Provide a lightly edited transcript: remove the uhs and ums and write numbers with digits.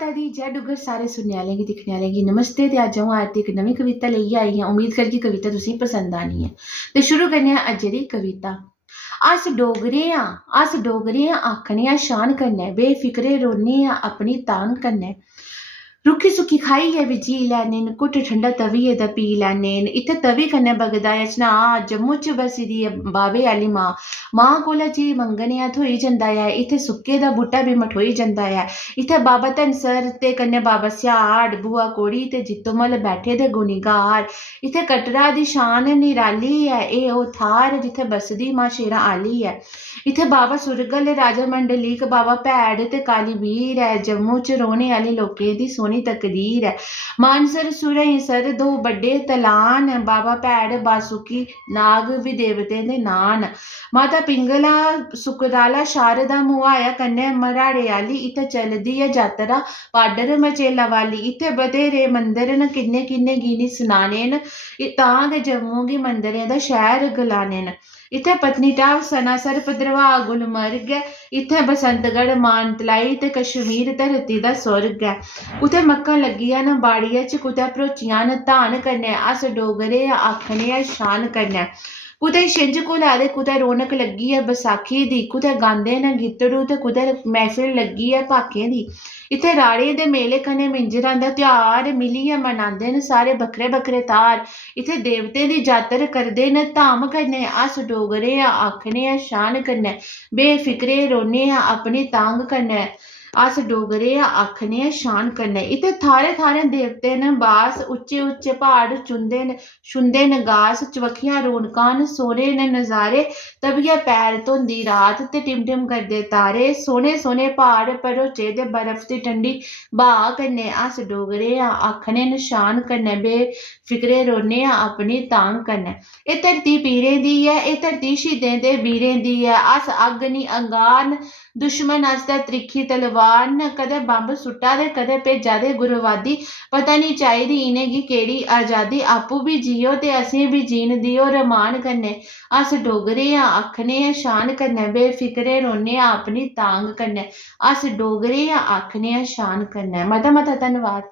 माता दी जय डुग्गर सारे सुनने आह्लें गी दिक्खने आह्लें गी नमस्ते ते अज्ज अ'ऊं आरती इक नवीं कविता लेइयै आई आं। उम्मीद करगी कविता तुसेंगी पसंद आनी ऐ। ते शुरू करने आं अज्जै दी कविता। अस डोगरे आं आखने आं शान कन्नै, बेफिक्रे रौह्ने आं अपनी तान कन्नै। रुक्खी सुक्खी खाइयै बी जी लैने न, घुट्ट ठंडा तवियै दा पी लैने न। इत्थै तवी कन्नै बगदा ऐ चनाऽ, जम्मू च बस्सी दी ऐ बावे आह्ली मां कोला चीज मंगने आं थ्होई जंदा ऐ। इत्थै सुक्के दा बूह्टा बी मठोई जंदा ऐ। इत्थै बाबा धनसर ते कन्नै बाबा स्याड़, बुआ कौड़ी ते जित्तोमल बैठे दे गुनीगार। इत्थै कटरा दी शान निराली ऐ, एह् ओह् थाह्र जित्थै बसदी मां शेरां आह्ली ऐ। इत्थै बाबा सुरगल, राजा मंडलीक, बाबा भैड़ ते काली बीर ऐ। जम्मू च रौह्ने आह्ले लोकें दी सोह्नी तकदीर ऐ। मानसर सुरईंसर दो बड्डे तलाऽ न, बाबा भैड़ बासुकी नाग बी देवतें दे नांऽ न। माता पिंगला, सुकराला, शारदा, मुहाया कन्नै मराड़े आह्ली। इत्थै चलदी ऐ जात्तरा पाडर मचेला वाली। इत्थै बथेरे मंदर न, किन्ने किन्ने गिनी सनाने न, तां गै जम्मू गी मंदरें दा शैह्र गलाने न। इत्थै पत्नीटाप, सनासर, भद्रवाह, गुलमर्ग ऐ। इत्थै बसंतगढ़, मानतलाई ते कश्मीर धरती दा सुर्ग ऐ। कुतै मक्कां लग्गियां न बाड़ियै च, कुतै भरोचियां न धान कन्नै। अस डोगरे आखने आं शान कन्नै। कुतै छिंज घुला दे, कुतै रौनक लग्गी ऐ बसाखी दी, कुतै गांदे न गित्तड़ू ते कुतै मैह्फिल लग्गी ऐ भाखें दी। इत्थै राड़ें दे मेले कन्नै मिंजरां दा ध्यार, मिलियै मनांदे न सारे बक्खरे बक्खरे थाह्र। इत्थै देवतें दी जात्तर करदे न धाम कन्नै। अस डोगरे आखने आं शान कन्नै, बेफिक्रे रौह्ने आं अपनी तांग कन्नै। अस डोगरे आखने आं शान कन्नै। इत्थै थाह्रें थाह्रें देवतें न बास, उच्चे उच्चे प्हाड़ छुंदे न घास, चबक्खियां रौनकां न, सोह्ने न नज़ारे। तवियै पैर धोंदी रात ते टिम टिम करदे तारे। सोह्ने सोह्ने प्हाड़ भरोचे दे बर्फ दी ठंडी ब्हाऽ कन्नै। अस डोगरे आखने न शान कन्नै, बेफिक्रे रौह्ने आं अपनी तांग कन्नै। एह् धरती पीरें दी ऐ, एह् धरती शहीदें ते वीरें दी ऐ। अस अग्ग निं अंगार न, दुश्मन आस्तै त्रिक्खी तलवार न। कदें बंब सुट्टा दे, कदें भेजा दे गुरवादी, पता निं चाहिदी इ'नेंगी केह्ड़ी अजादी। आपूं बी जियो ते असें बी जीन देओ रमान कन्नै। अस डोगरे आखने आं शान कन्नै, बेफिक्रे रौह्ने आं अपनी तांग कन्नै। अस डोगरे आखने आं शान कन्नै। मता मता धन्नवाद।